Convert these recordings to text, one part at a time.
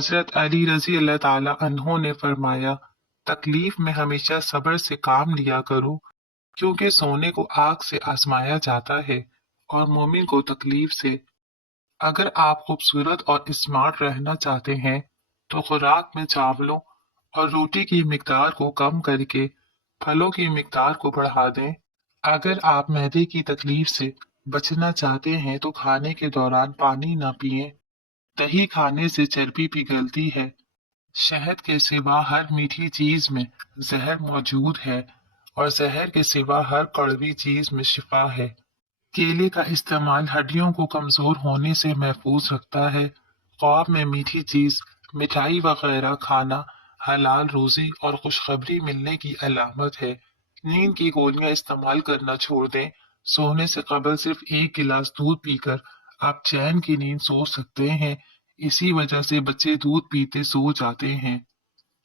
हजरत अली रजी अल्लाह ताला अन्हो ने फरमाया, तकलीफ में हमेशा सब्र से काम लिया करो, क्योंकि सोने को आग से आजमाया जाता है और मोमिन को तकलीफ से। अगर आप खूबसूरत और स्मार्ट रहना चाहते हैं तो खुराक में चावलों और रोटी की मिकदार को कम करके फलों की मिकदार को बढ़ा दें। अगर आप मैदे की तकलीफ से बचना चाहते हैं तो खाने के दौरान पानी न पिएं। दही खाने से चर्बी पिघलती है। शहद के सिवा हर मीठी चीज में जहर मौजूद है और जहर के सिवा हर कड़वी चीज में शिफा है। केले का इस्तेमाल हड्डियों को कमजोर होने से महफूज रखता है। ख्वाब में मीठी चीज, मिठाई वगैरह खाना हलाल रोजी और खुशखबरी मिलने की अलामत है। नींद की गोलियां इस्तेमाल करना छोड़ दें। सोने से कबल सिर्फ एक गिलास दूध पीकर आप चैन की नींद सो सकते हैं। इसी वजह से बच्चे दूध पीते सो जाते हैं।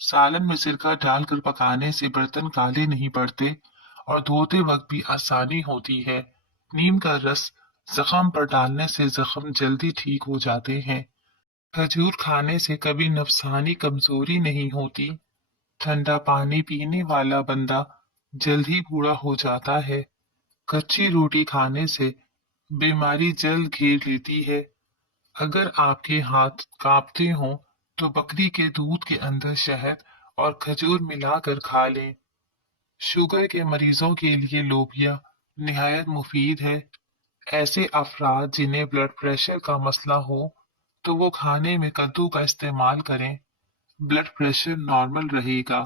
सालन में सिरका डालकर पकाने से बर्तन काले नहीं पड़ते और धोते वक्त भी आसानी होती है। नीम का रस जख्म पर डालने से जख्म जल्दी ठीक हो जाते हैं। खजूर खाने से कभी नफसानी कमजोरी नहीं होती। ठंडा पानी पीने वाला बंदा जल्द ही बूढ़ा हो जाता है। कच्ची रोटी खाने से बीमारी जल्द घेर लेती है। अगर आपके हाथ कांपते हों तो बकरी के दूध के अंदर शहद और खजूर मिलाकर खा लें। शुगर के मरीजों के लिए लोबिया निहायत मुफीद है। ऐसे अफराद जिन्हें ब्लड प्रेशर का मसला हो तो वो खाने में कद्दू का इस्तेमाल करें। ब्लड प्रेशर नॉर्मल रहेगा।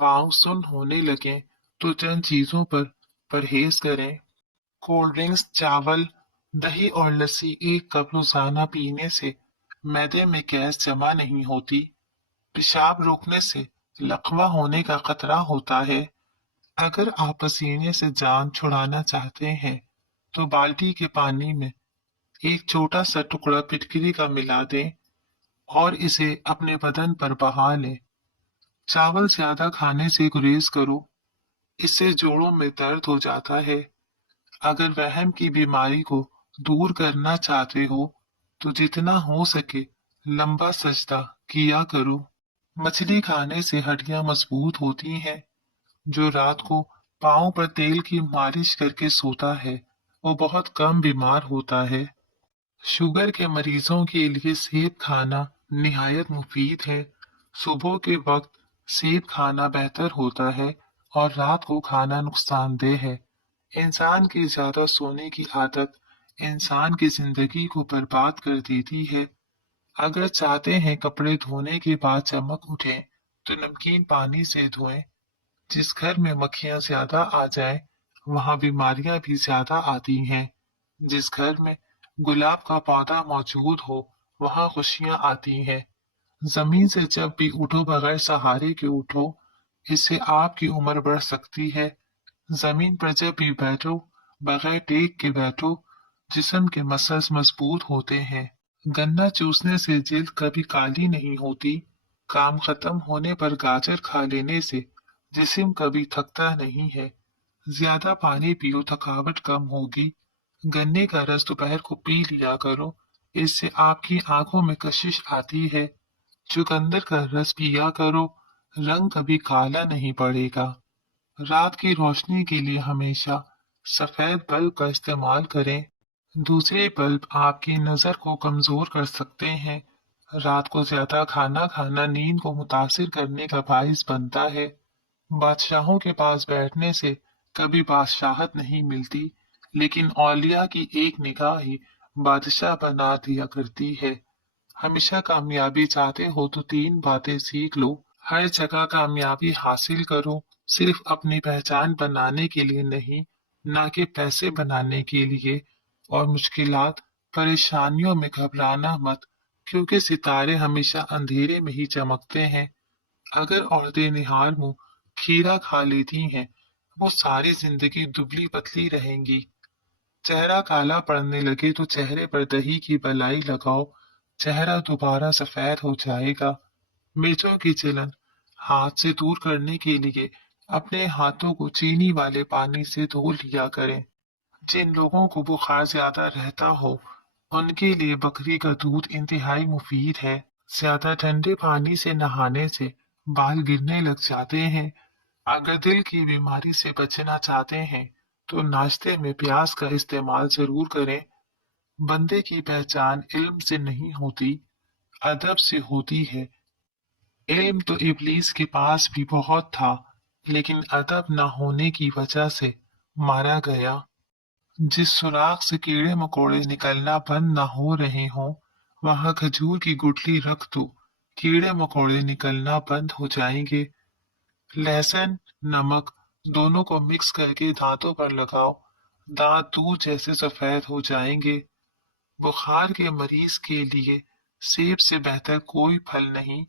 पाँव सुन्न होने लगे तो चंद चीजों पर परहेज करें। कोल्ड ड्रिंक्स, चावल, दही और लस्सी एक कप रोजाना पीने से मैदे में गैस जमा नहीं होती। पेशाब रोकने से लकवा होने का खतरा होता है। अगर आप पसीने से जान छुड़ाना चाहते हैं तो बाल्टी के पानी में एक छोटा सा टुकड़ा फिटकरी का मिला दें और इसे अपने बदन पर बहा लें। चावल ज्यादा खाने से गुरेज करो, इससे जोड़ों में दर्द हो जाता है। अगर वहम की बीमारी को दूर करना चाहते हो तो जितना हो सके लंबा सजदा किया करो। मछली खाने से हड्डियां मजबूत होती हैं। जो रात को पाँव पर तेल की मालिश करके सोता है वो बहुत कम बीमार होता है। शुगर के मरीजों के लिए सेब खाना निहायत मुफीद है। सुबह के वक्त सेब खाना बेहतर होता है और रात को खाना नुकसानदेह है। इंसान की ज्यादा सोने की आदत इंसान की जिंदगी को बर्बाद कर देती है। अगर चाहते हैं कपड़े धोने के बाद चमक उठे तो नमकीन पानी से धोएं। जिस घर में मक्खियां ज्यादा आ जाएं, वहां बीमारियां भी ज्यादा आती हैं। जिस घर में गुलाब का पौधा मौजूद हो वहां खुशियां आती हैं। जमीन से जब भी उठो बगैर सहारे के उठो, इससे आपकी उम्र बढ़ सकती है। जमीन पर जब भी बैठो बगैर टेक के बैठो, जिस्म के मसल्स मजबूत होते हैं। गन्ना चूसने से जिल्द कभी काली नहीं होती। काम खत्म होने पर गाजर खा लेने से जिस्म कभी थकता नहीं है। ज्यादा पानी पियो, थकावट कम होगी। गन्ने का रस दोपहर को पी लिया करो, इससे आपकी आंखों में कशिश आती है। चुकंदर का रस पिया करो, रंग कभी काला नहीं पड़ेगा। रात की रोशनी के लिए हमेशा सफेद बल्ब का इस्तेमाल करें। दूसरे बल्ब आपकी नजर को कमजोर कर सकते हैं। रात को ज्यादा खाना खाना नींद को मुतासिर करने का बाइस बनता है। बादशाहों के पास बैठने से कभी बादशाहत नहीं मिलती, लेकिन औलिया की एक निगाह ही बादशाह बना दिया करती है। हमेशा कामयाबी चाहते हो तो तीन बातें सीख लो। हर जगह कामयाबी हासिल करो, सिर्फ अपनी पहचान बनाने के लिए नहीं, ना कि पैसे बनाने के लिए। और मुश्किलात, परेशानियों में घबराना मत, क्योंकि सितारे हमेशा अंधेरे में ही चमकते हैं। अगर औरतें निहार मुंह खीरा खा लेती हैं, वो सारी जिंदगी दुबली पतली रहेंगी। चेहरा काला पड़ने लगे तो चेहरे पर दही की बलाई लगाओ, चेहरा दोबारा सफेद हो जाएगा। मिर्चों की जलन हाथ से दूर करने के लिए अपने हाथों को चीनी वाले पानी से धो लिया करें। जिन लोगों को बुखार ज्यादा रहता हो उनके लिए बकरी का दूध इंतहाई मुफीद है। ज्यादा ठंडे पानी से नहाने से बाल गिरने लग जाते हैं। अगर दिल की बीमारी से बचना चाहते हैं तो नाश्ते में प्याज का इस्तेमाल जरूर करें। बंदे की पहचान इल्म से नहीं होती, अदब से होती है। इल्म तो इब्लीस के पास भी बहुत था, लेकिन अदब न होने की वजह से मारा गया। जिस सुराख से कीड़े मकोड़े निकलना बंद न हो रहे हों, वहां खजूर की गुठली रख दो, कीड़े मकोड़े निकलना बंद हो जाएंगे। लहसुन, नमक दोनों को मिक्स करके दांतों पर लगाओ, दांत दूध जैसे सफेद हो जाएंगे। बुखार के मरीज के लिए सेब से बेहतर कोई फल नहीं।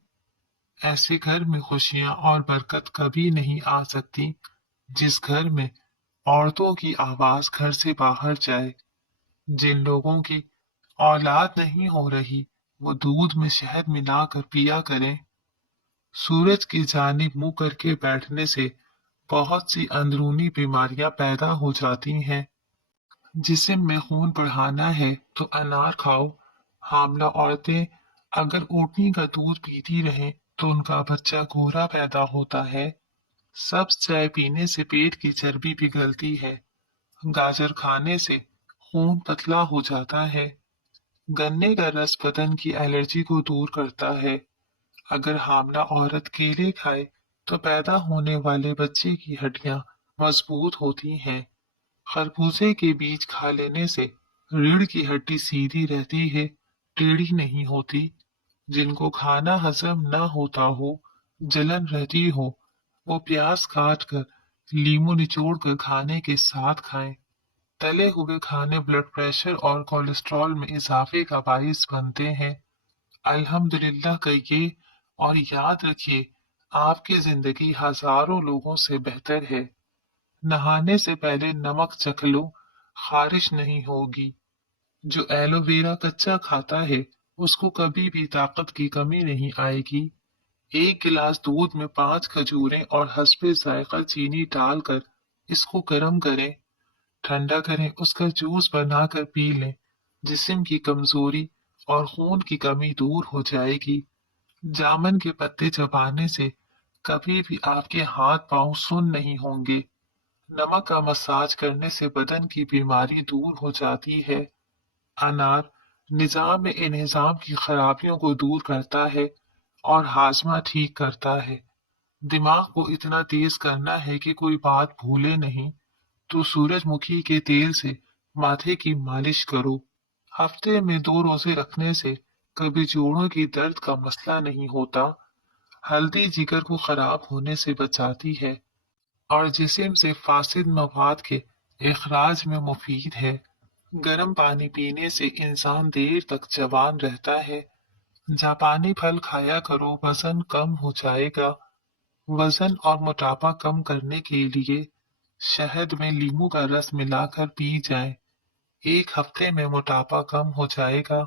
ऐसे घर में खुशियां और बरकत कभी नहीं आ सकती जिस घर में औरतों की आवाज घर से बाहर जाए। जिन लोगों की औलाद नहीं हो रही वो दूध में शहद मिलाकर पिया करें। सूरज की जानिब मुंह करके बैठने से बहुत सी अंदरूनी बीमारियां पैदा हो जाती हैं। जिस्म में खून बढ़ाना है तो अनार खाओ। हामला औरतें अगर ऊँटनी का दूध पीती रहें तो उनका बच्चा गोरा पैदा होता है। सब्ज चाय पीने से पेट की चर्बी पिघलती है। गाजर खाने से खून पतला हो जाता है। गन्ने का रस बदन की एलर्जी को दूर करता है। अगर हामला औरत केले खाए तो पैदा होने वाले बच्चे की हड्डियां मजबूत होती हैं। खरबूजे के बीज खा लेने से रीढ़ की हड्डी सीधी रहती है, टेढ़ी नहीं होती। जिनको खाना हजम न होता हो, जलन रहती हो, वो प्याज काट कर लीमू निचोड़ कर खाने के साथ खाएं। तले हुए खाने ब्लड प्रेशर और कोलेस्ट्रॉल में इजाफे का बायस बनते हैं। अल्हम्दुलिल्लाह कहिए और याद रखिए, आपकी जिंदगी हजारों लोगों से बेहतर है। नहाने से पहले नमक चख लो, खारिश नहीं होगी। जो एलोवेरा कच्चा खाता है उसको कभी भी ताकत की कमी नहीं आएगी। एक गिलास दूध में 5 खजूरें और हस्बे जायका चीनी डालकर इसको गर्म करें, ठंडा करें, उसका जूस बनाकर पी लें। जिस्म की कमजोरी और खून की कमी दूर हो जाएगी। जामन के पत्ते चबाने से कभी भी आपके हाथ पांव सुन नहीं होंगे। नमक का मसाज करने से बदन की बीमारी दूर हो जाती है। अनार निजाम में इंहिजाम की खराबियों को दूर करता है और हाजमा ठीक करता है। दिमाग को इतना तेज करना है कि कोई बात भूले नहीं, तो सूरजमुखी के तेल से माथे की मालिश करो। हफ्ते में 2 रोजे रखने से कभी जोड़ों की दर्द का मसला नहीं होता। हल्दी जिगर को खराब होने से बचाती है और जिस्म से फासिद मवाद के इखराज में मुफीद है। गर्म पानी पीने से इंसान देर तक जवान रहता है। जापानी फल खाया करो, वजन कम हो जाएगा। वजन और मोटापा कम करने के लिए शहद में नींबू का रस मिलाकर पी जाए। 1 हफ्ते में मोटापा कम हो जाएगा।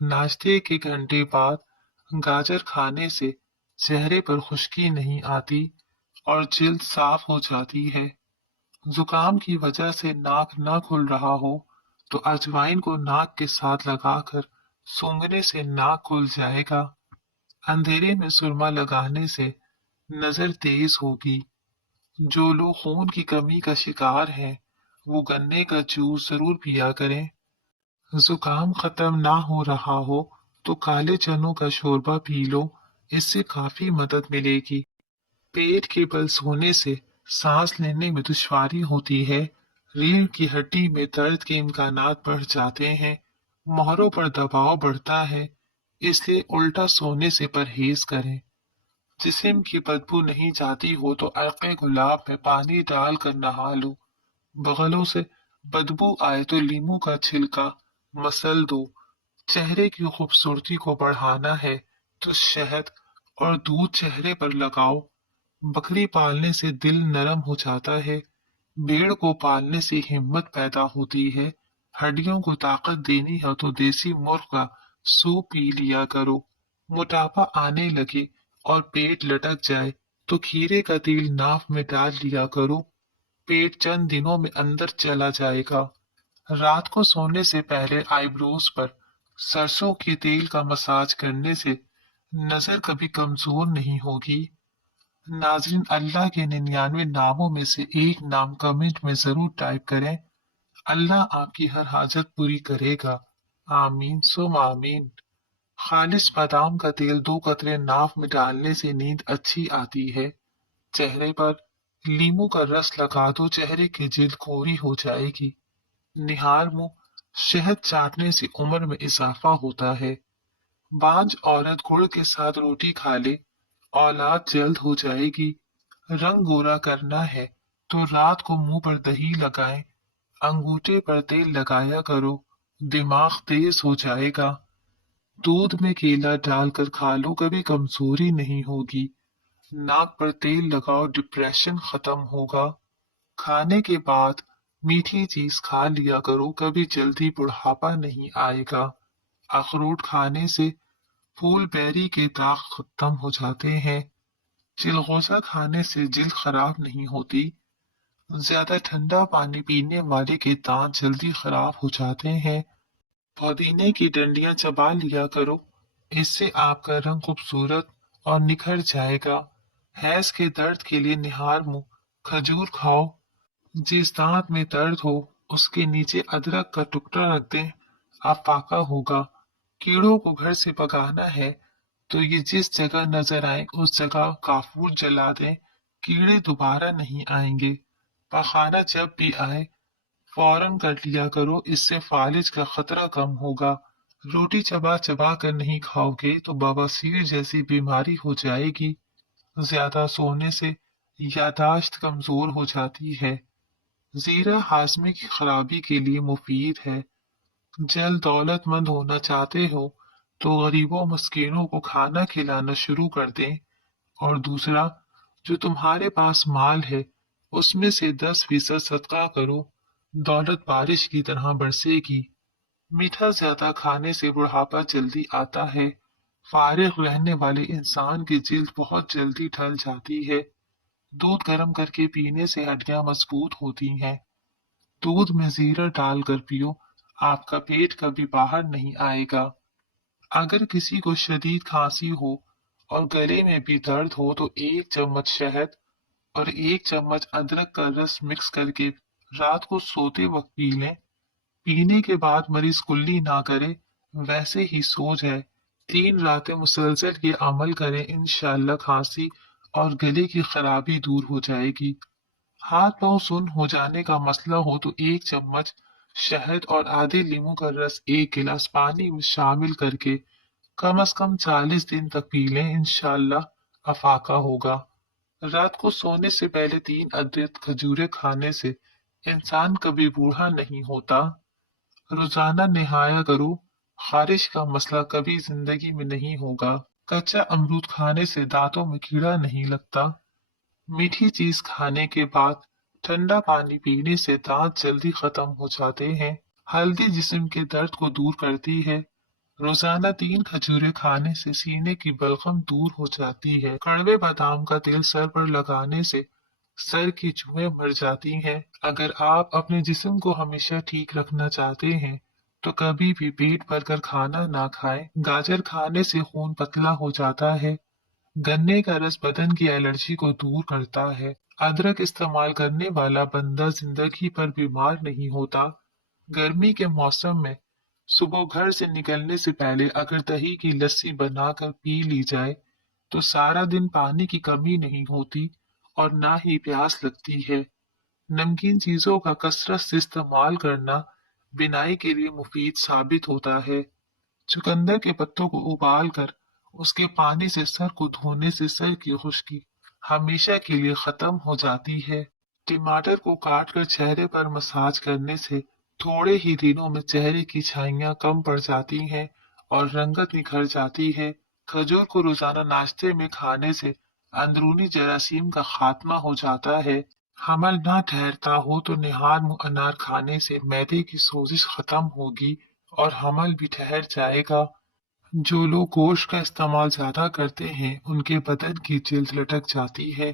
नाश्ते के घंटे बाद गाजर खाने से चेहरे पर खुश्की नहीं आती और जिल्द साफ हो जाती है। जुकाम की वजह से नाक न खुल रहा हो तो अजवाइन को नाक के साथ लगाकर सूंघने से नाक खुल जाएगा। अंधेरे में सुरमा लगाने से नजर तेज होगी। जो लोग खून की कमी का शिकार हैं, वो गन्ने का जूस जरूर पिया करें। जुकाम खत्म ना हो रहा हो तो काले चनों का शोरबा पी लो, इससे काफी मदद मिलेगी। पेट के बल सोने से सांस लेने में दुश्वारी होती है। रीढ़ की हड्डी में दर्द के इम्कानात बढ़ जाते हैं। मोहरों पर दबाव बढ़ता है, इसलिए उल्टा सोने से परहेज करें। जिस्म की बदबू नहीं जाती हो तो अर्के गुलाब में पानी डालकर नहा लो। बगलों से बदबू आए तो लीमू का छिलका मसल दो। चेहरे की खूबसूरती को बढ़ाना है तो शहद और दूध चेहरे पर लगाओ। बकरी पालने से दिल नरम हो जाता है। भेड़ को पालने से हिम्मत पैदा होती है। हड्डियों को ताकत देनी है तो देसी मुर्ग का सूप पी लिया करो। मोटापा आने लगे और पेट लटक जाए तो खीरे का तेल नाक में डाल लिया करो। पेट चंद दिनों में अंदर चला जाएगा। रात को सोने से पहले आईब्रोज पर सरसों के तेल का मसाज करने से नजर कभी कमजोर नहीं होगी। नाजरीन, अल्लाह के 99 नामों में से एक नाम कमेंट में जरूर टाइप करें। अल्लाह आपकी हर हाजत पूरी करेगा। आमीन सुम आमीन। खालिश बादाम का तेल 2 कतरे नाक में डालने से नींद अच्छी आती है। चेहरे पर नींबू का रस लगा दो, चेहरे की जिल्द कोरी हो जाएगी। निहार मुंह, शहद चाटने से उम्र में इजाफा होता है। बांझ औरत गुड़ के साथ रोटी खा ले, औलाद जल्द हो जाएगी। रंग गोरा करना है तो रात को मुंह पर दही लगाएं, अंगूठे पर तेल लगाया करो, दिमाग तेज हो जाएगा। दूध में केला डालकर खा लो, कभी कमजोरी नहीं होगी। नाक पर तेल लगाओ, डिप्रेशन खत्म होगा। खाने के बाद मीठी चीज खा लिया करो, कभी जल्दी बुढ़ापा नहीं आएगा। अखरोट खाने से फूल बेरी के दाग खत्म हो जाते हैं। चिलगोजा खाने से जिल्द खराब नहीं होती। ज्यादा ठंडा पानी पीने वाले के दांत जल्दी खराब हो जाते हैं। पुदीने की डंडियां चबा लिया करो, इससे आपका रंग खूबसूरत और निखर जाएगा। हैज के दर्द के लिए निहार मुंह, खजूर खाओ। जिस दांत में दर्द हो उसके नीचे अदरक का टुकड़ा रख दें, आप फाका होगा। कीड़ों को घर से भगाना है तो ये जिस जगह नजर आए उस जगह काफूर जला दें, कीड़े दोबारा नहीं आएंगे। पखाना जब भी आए फौरन कर लिया करो, इससे फालिज का खतरा कम होगा। रोटी चबा चबा कर नहीं खाओगे तो बवासीर जैसी बीमारी हो जाएगी। ज्यादा सोने से यादाश्त कमजोर हो जाती है। जीरा हाजमे की खराबी के लिए मुफीद है। जल्द दौलतमंद होना चाहते हो तो गरीबों मस्कीनों को खाना खिलाना शुरू कर दें। और दूसरा, जो तुम्हारे पास माल है उसमें से 10% सदका करो, दौलत बारिश की तरह बरसेगी। मीठा ज्यादा खाने से बुढ़ापा जल्दी आता है। फारिग रहने वाले इंसान की जिल्द बहुत जल्दी ढल जाती है। दूध गर्म करके पीने से हड्डियां मजबूत होती हैं। दूध में जीरा डालकर पियो, आपका पेट कभी बाहर नहीं आएगा। अगर किसी को शदीद खांसी हो और गले में भी दर्द हो तो 1 चम्मच शहद और 1 चम्मच अदरक का रस मिक्स करके रात को सोते वक्त पी लें। पीने के बाद मरीज कुल्ली ना करे, वैसे ही सो जाए। 3 रातें मुसलसल ये अमल करें, इंशाअल्लाह खांसी और गले की खराबी दूर हो जाएगी। हाथ पांव सुन्न हो जाने का मसला हो तो 1 चम्मच शहद और आधे लीमू का रस 1 गिलास पानी में शामिल करके कम से कम 40 दिन तक पी लें, इंशाअल्लाह अफाका होगा। रात को सोने से पहले 3 अदद खजूरें खाने से इंसान कभी बूढ़ा नहीं होता। रोजाना नहाया करो, खारिश का मसला कभी जिंदगी में नहीं होगा। कच्चा अमरूद खाने से दांतों में कीड़ा नहीं लगता। मीठी चीज खाने के बाद ठंडा पानी पीने से दांत जल्दी खत्म हो जाते हैं। हल्दी जिस्म के दर्द को दूर करती है। रोजाना 3 खजूरें खाने से सीने की बलगम दूर हो जाती है। कड़वे बादाम का तेल सर पर लगाने से सर की जुएं मर जाती हैं। अगर आप अपने जिस्म को हमेशा ठीक रखना चाहते हैं तो कभी भी पेट भरकर खाना ना खाएं। गाजर खाने से खून पतला हो जाता है। गन्ने का रस बदन की एलर्जी को दूर करता है। अदरक इस्तेमाल करने वाला बंदा जिंदगी भर बीमार नहीं होता। गर्मी के मौसम में सुबह घर से निकलने से पहले अगर दही की लस्सी बनाकर पी ली जाए तो सारा दिन पानी की कमी नहीं होती और ना ही प्यास लगती है। नमकीन चीजों का कसरत से इस्तेमाल करना बिनाई के लिए मुफीद साबित होता है। चुकंदर के पत्तों को उबाल कर उसके पानी से सर को धोने से सर की खुश्की हमेशा के लिए खत्म हो जाती है। टमाटर को काट कर चेहरे पर मसाज करने से थोड़े ही दिनों में चेहरे की छाइयां कम पड़ जाती हैं और रंगत निखर जाती है। खजूर को रोजाना नाश्ते में खाने से अंदरूनी जरासीम का खात्मा हो जाता है। हमल ना ठहरता हो तो निहार मुंह अनार खाने से मैदे की सोजिश खत्म होगी और हमल भी ठहर जाएगा। जो लोग गोश्त का इस्तेमाल ज्यादा करते हैं उनके बदन की जिल्द लटक जाती है।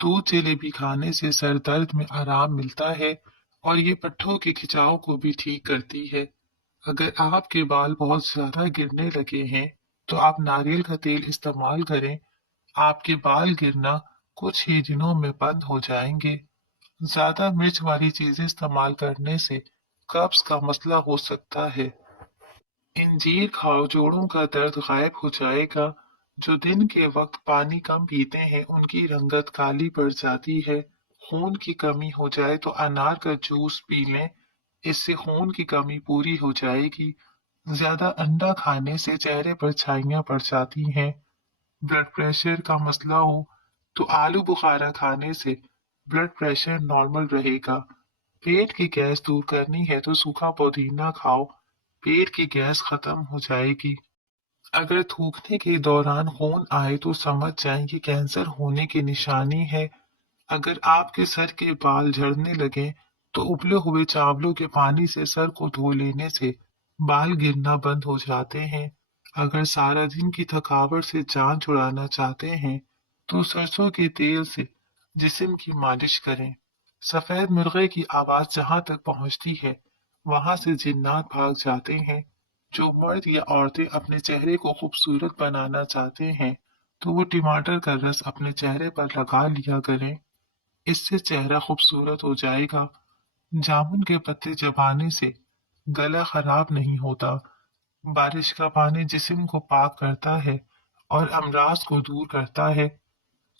दूध जलेबी खाने से सर दर्द में आराम मिलता है और ये पट्ठों के खिंचाव को भी ठीक करती है। اگر آپ کے بال بہت زیادہ گرنے لگے ہیں تو آپ ناریل کا تیل استعمال کریں، آپ کے بال گرنا کچھ ہی دنوں میں بند ہو جائیں گے۔ زیادہ مرچ والی چیزیں استعمال کرنے سے قبض کا مسئلہ ہو سکتا ہے۔ انجیر کھاؤ، جوڑوں کا درد غائب ہو جائے گا۔ جو دن کے وقت پانی کم پیتے ہیں ان کی رنگت کالی پڑ جاتی ہے۔ خون کی کمی ہو جائے تو انار کا جوس پی لیں، اس سے خون کی کمی پوری ہو جائے گی۔ زیادہ انڈا کھانے سے چہرے پر چھائیاں پڑ جاتی ہیں۔ بلڈ پریشر کا مسئلہ ہو تو آلو بخارا کھانے سے بلڈ پریشر نارمل رہے گا۔ پیٹ کی گیس دور کرنی ہے تو سوکھا پودینہ کھاؤ، پیٹ کی گیس ختم ہو جائے گی۔ اگر تھوکنے کے دوران خون آئے تو سمجھ جائیں کہ کینسر ہونے کی نشانی ہے۔ اگر آپ کے سر کے بال جھڑنے لگیں تو ابلے ہوئے چاولوں کے پانی سے سر کو دھو لینے سے بال گرنا بند ہو جاتے ہیں۔ اگر سارا دن کی تھکاوٹ سے جان چھڑانا چاہتے ہیں تو سرسوں کے تیل سے جسم کی مالش کریں۔ سفید مرغے کی آواز جہاں تک پہنچتی ہے وہاں سے جنات بھاگ جاتے ہیں۔ جو مرد یا عورتیں اپنے چہرے کو خوبصورت بنانا چاہتے ہیں تو وہ ٹماٹر کا رس اپنے چہرے پر لگا لیا کریں، اس سے چہرہ خوبصورت ہو جائے گا۔ جامن کے پتے چبانے سے گلا خراب نہیں ہوتا۔ بارش کا پانی جسم کو پاک کرتا ہے اور امراض کو دور کرتا ہے۔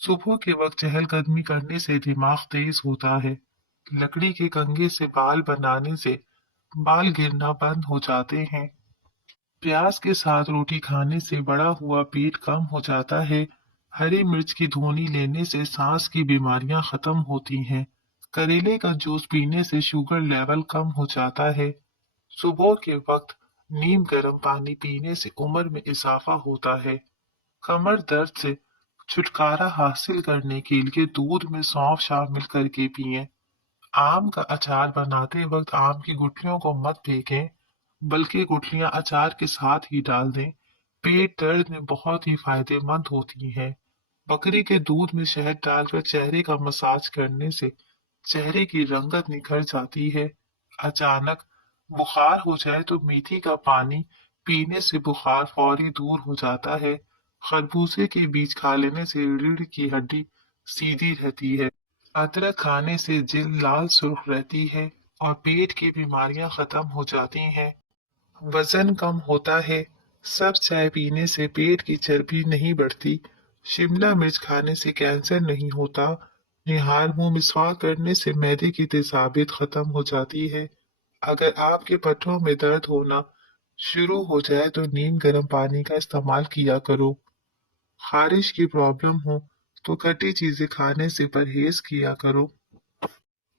صبح کے وقت چہل قدمی کرنے سے دماغ تیز ہوتا ہے۔ لکڑی کے کنگھے سے بال بنانے سے بال گرنا بند ہو جاتے ہیں۔ پیاز کے ساتھ روٹی کھانے سے بڑا ہوا پیٹ کم ہو جاتا ہے۔ ہری مرچ کی دھونی لینے سے سانس کی بیماریاں ختم ہوتی ہیں۔ کریلے کا جوس پینے سے شوگر لیول کم ہو جاتا ہے۔ صبح کے وقت نیم گرم پانی پینے سے عمر میں اضافہ ہوتا ہے۔ کمر درد سے چھٹکارا حاصل کرنے کے لیے دودھ میں سونف شامل کر کے پئیں۔ آم کا اچار بناتے وقت آم کی گٹلیوں کو مت پھینکیں بلکہ گٹلیاں اچار کے ساتھ ہی ڈال دیں۔ پیٹ درد میں بہت ہی فائدے مند ہوتی ہیں۔ بکری کے دودھ میں شہد ڈال کر چہرے کا مساج کرنے سے چہرے کی رنگت نکھر جاتی ہے۔ اچانک بخار ہو جائے تو میتھی کا پانی پینے سے بخار فوری دور ہو جاتا ہے۔ خربوزے کے بیج کھا لینے سے ریڑھ کی ہڈی سیدھی رہتی ہے۔ ادرک کھانے سے جلد لال سرخ رہتی ہے اور پیٹ کی بیماریاں ختم ہو جاتی ہیں۔ وزن کم ہوتا ہے۔ سب چائے پینے سے پیٹ کی چربی نہیں بڑھتی۔ شملہ مرچ کھانے سے کینسر نہیں ہوتا۔ نہار منہ مسواک کرنے سے معدے کی تیزابیت ختم ہو جاتی ہے۔ اگر آپ کے پٹھوں میں درد ہونا شروع ہو جائے تو نیم گرم پانی کا استعمال کیا کرو۔ خارش کی پرابلم ہو تو کھٹی چیزیں کھانے سے پرہیز کیا کرو۔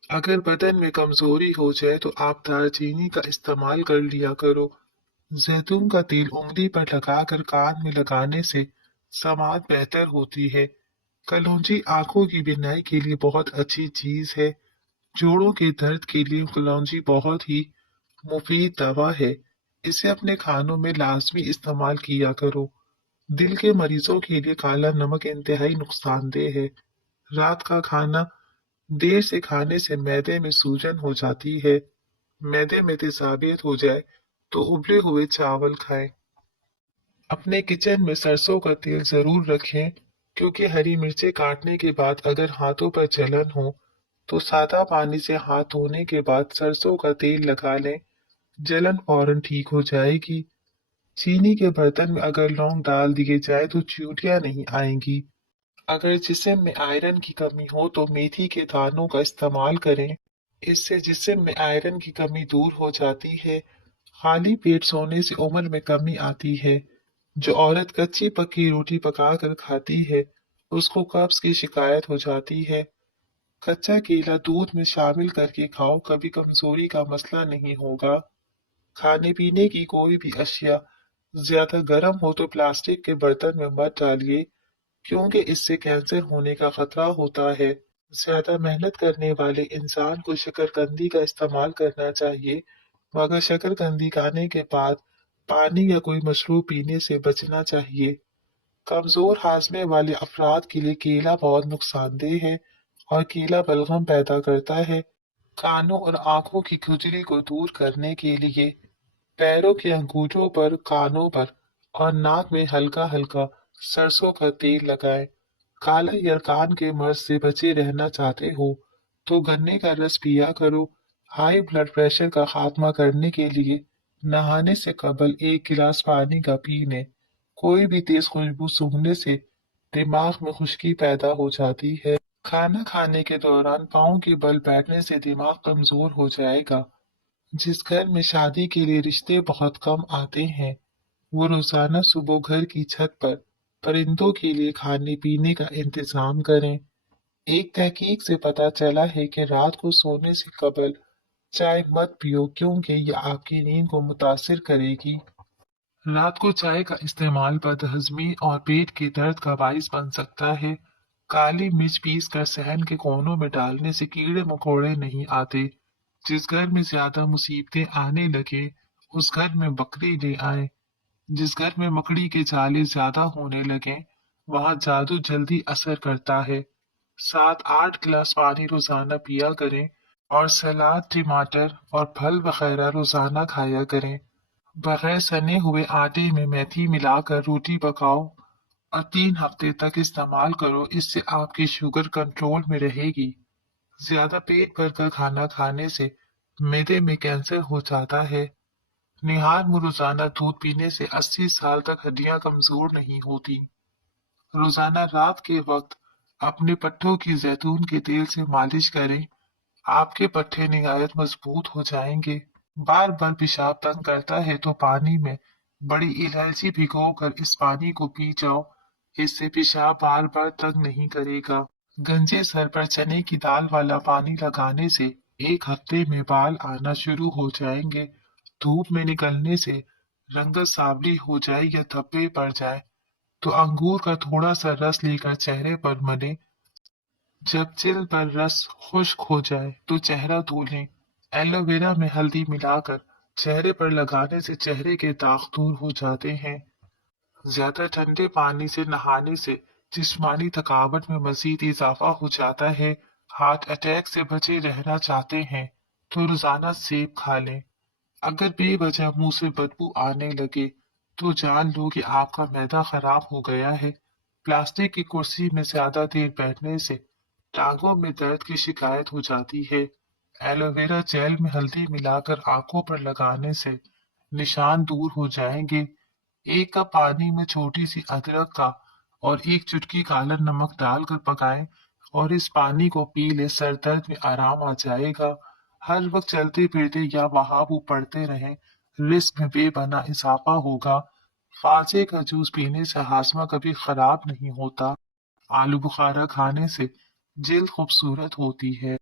اگر بدن میں کمزوری ہو جائے تو آپ دار چینی کا استعمال کر لیا کرو۔ زیتون کا تیل انگلی پر لگا کر کان میں لگانے سے سماعت بہتر ہوتی ہے۔ کلونجی آنکھوں کی بینائی کے لیے بہت اچھی چیز ہے۔ جوڑوں کے درد کے لیے کلونجی بہت ہی مفید دوا ہے، اسے اپنے کھانوں میں لازمی استعمال کیا کرو۔ دل کے مریضوں کے لیے کالا نمک انتہائی نقصان دہ ہے۔ رات کا کھانا دیر سے کھانے سے معدے میں سوجن ہو جاتی ہے۔ معدے میں تیزابیت ہو جائے تو ابلے ہوئے چاول کھائیں۔ اپنے کچن میں سرسوں کا تیل ضرور رکھیں کیونکہ ہری مرچیں کاٹنے کے بعد اگر ہاتھوں پر جلن ہو تو سادہ پانی سے ہاتھ دھونے کے بعد سرسوں کا تیل لگا لیں، جلن فوراً ٹھیک ہو جائے گی۔ چینی کے برتن میں اگر لونگ ڈال دیے جائے تو چیوٹیاں نہیں آئیں گی۔ اگر جسم میں آئرن کی کمی ہو تو میتھی کے دانوں کا استعمال کریں، اس سے جسم میں آئرن کی کمی دور ہو جاتی ہے۔ خالی پیٹ سونے سے عمر میں کمی آتی ہے۔ جو عورت کچی پکی روٹی پکا کر کھاتی ہے اس کو قبض کی شکایت ہو جاتی ہے۔ کچا کیلا دودھ میں شامل کر کے کھاؤ، کبھی کمزوری کا مسئلہ نہیں ہوگا۔ کھانے پینے کی کوئی بھی اشیاء زیادہ گرم ہو تو پلاسٹک کے برتن میں مت ڈالیے کیونکہ اس سے کینسر ہونے کا خطرہ ہوتا ہے۔ زیادہ محنت کرنے والے انسان کو شکرقندی کا استعمال کرنا چاہیے، مگر شکرقندی کھانے کے بعد پانی یا کوئی مشروب پینے سے بچنا چاہیے۔ کمزور ہاضمے والے افراد کے لیے کیلا بہت نقصان دہ ہے اور کیلا بلغم پیدا کرتا ہے۔ کانوں اور آنکھوں کی کھجلی کو دور کرنے کے لیے पैरों के अंगूठों पर, कानों पर और नाक में हल्का हल्का सरसों का तेल लगाएं। काला या कान के मर्ज से बचे रहना चाहते हो तो गन्ने का रस पिया करो। हाई ब्लड प्रेशर का खात्मा करने के लिए नहाने से कबल 1 गिलास पानी का पी लें। कोई भी तेज खुशबू सूंघने से दिमाग में खुश्की पैदा हो जाती है। खाना खाने के दौरान पाँव के बल बैठने से दिमाग कमजोर हो जाएगा। जिस घर में शादी के लिए रिश्ते बहुत कम आते हैं, वो रोजाना सुबह घर की छत पर परिंदों के लिए खाने पीने का इंतजाम करें। एक तहकीक से पता चला है कि रात को सोने से कबल चाय मत पियो क्योंकि यह आपकी नींद को मुतासिर करेगी। रात को चाय का इस्तेमाल बदहजमी और पेट के दर्द का बाइस बन सकता है। काली मिर्च पीस कर सहन के कोनों में डालने से कीड़े मकोड़े नहीं आते। जिस घर में ज्यादा मुसीबतें आने लगे उस घर में बकरी ले आए। जिस घर में मकड़ी के जाले ज्यादा होने लगे वहां जादू जल्दी असर करता है। 7-8 गिलास पानी रोजाना पिया करें और सलाद, टमाटर और फल वगैरह रोजाना खाया करें। बगैर सने हुए आटे में मेथी मिलाकर रोटी पकाओ और 3 हफ्ते तक इस्तेमाल करो। इससे आपकी शुगर कंट्रोल में रहेगी। ज्यादा पेट भरकर खाना खाने से मैदे में कैंसर हो जाता है। निहार में रोजाना दूध पीने से 80 साल तक हड्डियां कमजोर नहीं होती। रोजाना रात के वक्त अपने पट्टों की जैतून के तेल से मालिश करें। आपके पट्टे निहायत मजबूत हो जाएंगे। बार बार पेशाब तंग करता है तो पानी में बड़ी इलायची भिगोकर इस पानी को पी जाओ। इससे पेशाब बार बार तंग नहीं करेगा। गंजे सर पर चने की दाल वाला पानी लगाने से 1 हफ्ते में बाल आना शुरू हो जाएंगे। धूप में निकलने से रंगत सांवली हो जाए या धब्बे पड़ जाए तो अंगूर का थोड़ा सा रस लेकर चेहरे पर मले। जब चिल पर रस खुश्क हो जाए तो चेहरा धो लें। एलोवेरा में हल्दी मिलाकर चेहरे पर लगाने से चेहरे के दाग दूर हो जाते हैं। ज्यादा ठंडे पानी से नहाने से जिस्मानी थकावट में मजीद इजाफा हो जाता है। हार्ट अटैक से बचे रहना चाहते हैं तो रोजाना सेब खा लें। अगर बेवजह मुंह से बदबू आने लगे तो जान लो कि आपका मैदा खराब हो गया है। प्लास्टिक की कुर्सी में ज्यादा देर बैठने से टांगों में दर्द की शिकायत हो जाती है। एलोवेरा जेल में हल्दी मिलाकर आंखों पर लगाने से निशान दूर हो जाएंगे। 1 कप पानी में छोटी सी अदरक का और 1 चुटकी काला नमक डालकर पकाएं और इस पानी को पी ले, सर दर्द में आराम आ जाएगा। हर वक्त चलते फिरते या वहाबू पढ़ते रहें, रिस्क में बेपनाह इजाफा होगा। फाजे का जूस पीने से हाजमा कभी खराब नहीं होता। आलू बुखारा खाने से जिल्द खूबसूरत होती है।